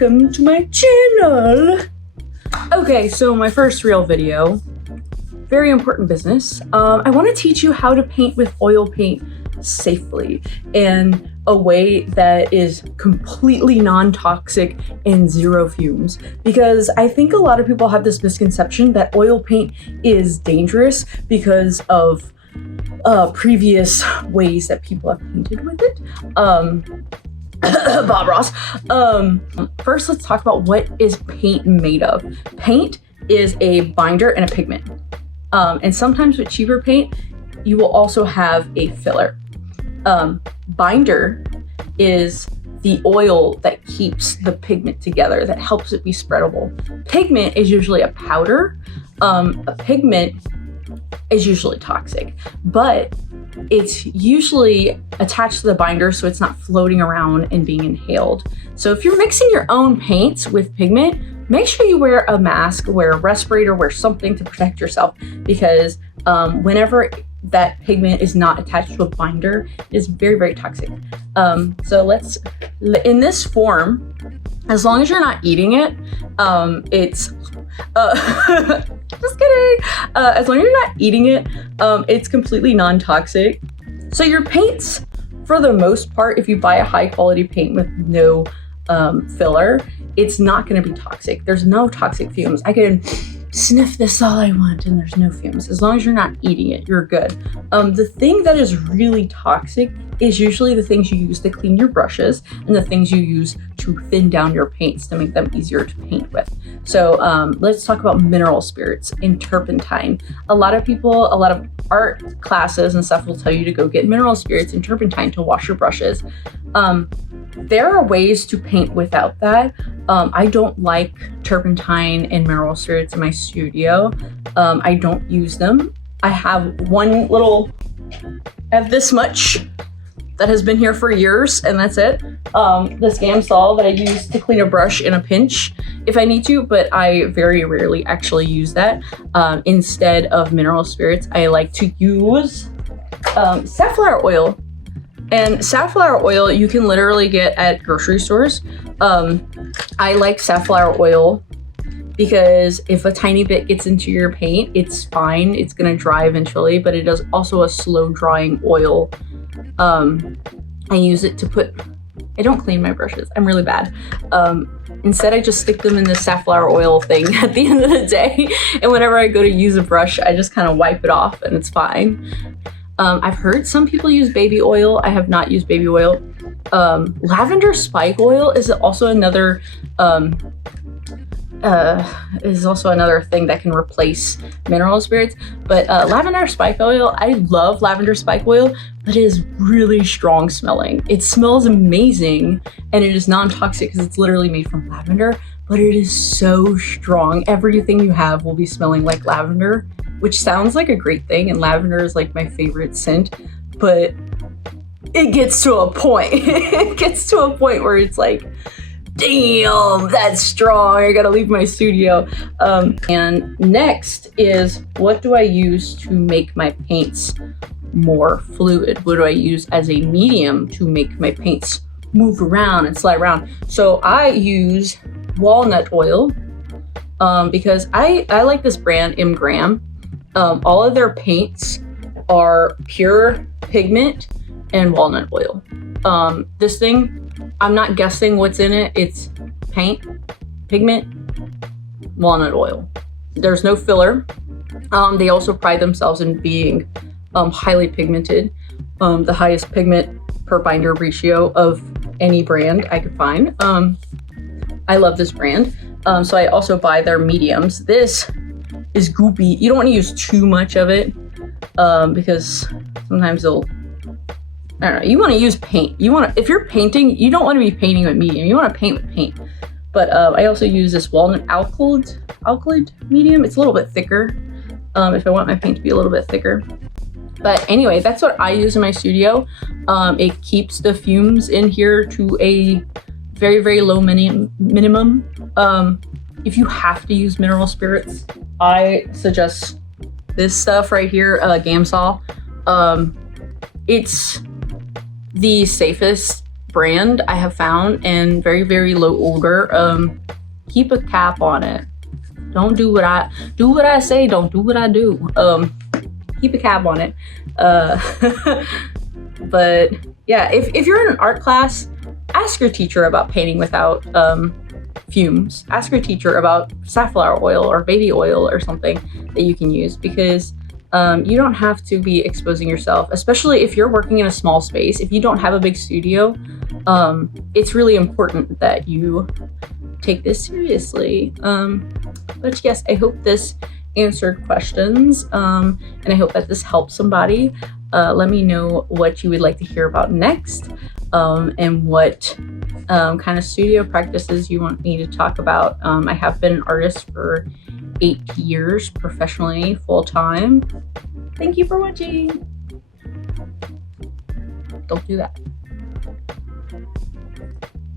welcome to my channel. Okay, so my first real video, very important business. I want to teach you how to paint with oil paint safely and a way that is completely non-toxic and zero fumes, because I think a lot of people have this misconception that oil paint is dangerous because of previous ways that people have painted with it. Bob Ross. First, let's talk about what is paint made of. Paint is a binder and a pigment. And sometimes with cheaper paint, you will also have a filler. Binder is the oil that keeps the pigment together, that helps it be spreadable. Pigment is usually a powder. A pigment is usually toxic, but it's usually attached to the binder so it's not floating around and being inhaled. So if you're mixing your own paints with pigment, make sure you wear a mask, wear a respirator, wear something to protect yourself, because whenever that pigment is not attached to a binder, it is very, very toxic. So let's, in this form, as long as you're not eating it, it's, just kidding. As long as you're not eating it, it's completely non-toxic. So your paints, for the most part, if you buy a high quality paint with no filler, it's not going to be toxic. There's no toxic fumes. I can sniff this all I want and there's no fumes. As long as you're not eating it, you're good. The thing that is really toxic is usually the things you use to clean your brushes and the things you use to thin down your paints to make them easier to paint with. So let's talk about mineral spirits and turpentine. A lot of people, a lot of art classes and stuff will tell you to go get mineral spirits and turpentine to wash your brushes. There are ways to paint without that. I don't like turpentine and mineral spirits in my studio. I don't use them. I have one little, I have this much that has been here for years, and that's it. This Gamsol that I use to clean a brush in a pinch if I need to, but I very rarely actually use that. Instead of mineral spirits, I like to use safflower oil. And safflower oil you can literally get at grocery stores. I like safflower oil because if a tiny bit gets into your paint, it's fine. It's gonna dry eventually, but it is also a slow drying oil. I use it to put, I don't clean my brushes, I'm really bad. Instead I just stick them in the safflower oil thing at the end of the day. And whenever I go to use a brush, I just kind of wipe it off and it's fine. I've heard some people use baby oil. I have not used baby oil. Lavender spike oil is also another thing that can replace mineral spirits. But lavender spike oil, I love lavender spike oil, but it is really strong smelling. It smells amazing and it is non-toxic because it's literally made from lavender, but it is so strong. Everything you have will be smelling like lavender, which sounds like a great thing, and lavender is like my favorite scent, but it gets to a point. It gets to a point where it's like, damn, that's strong, I gotta leave my studio. And next is, what do I use to make my paints more fluid? What do I use as a medium to make my paints move around and slide around? So I use walnut oil because I like this brand, M. Graham. All of their paints are pure pigment and walnut oil. This thing, I'm not guessing what's in it. It's paint, pigment, walnut oil. There's no filler. They also pride themselves in being highly pigmented, the highest pigment per binder ratio of any brand I could find. I love this brand. So I also buy their mediums. This is goopy. You don't want to use too much of it because sometimes it'll, I don't know, you want to use paint. You want to, if you're painting, you don't want to be painting with medium. You want to paint with paint. But I also use this walnut alkyd medium. It's a little bit thicker if I want my paint to be a little bit thicker. But anyway, that's what I use in my studio. It keeps the fumes in here to a very, very low minimum. If you have to use mineral spirits, I suggest this stuff right here, Gamsol. It's the safest brand I have found, and very, very low odor. Keep a cap on it. Don't do what I say, don't do what I do. Keep a cap on it. But yeah, if you're in an art class, ask your teacher about painting without fumes. Ask your teacher about safflower oil or baby oil or something that you can use, because you don't have to be exposing yourself, especially if you're working in a small space. If you don't have a big studio, it's really important that you take this seriously. But yes, I hope this answered questions, and I hope that this helped somebody. Let me know what you would like to hear about next, and what kind of studio practices you want me to talk about. I have been an artist for 8 years professionally, full-time. Thank you for watching. Don't do that.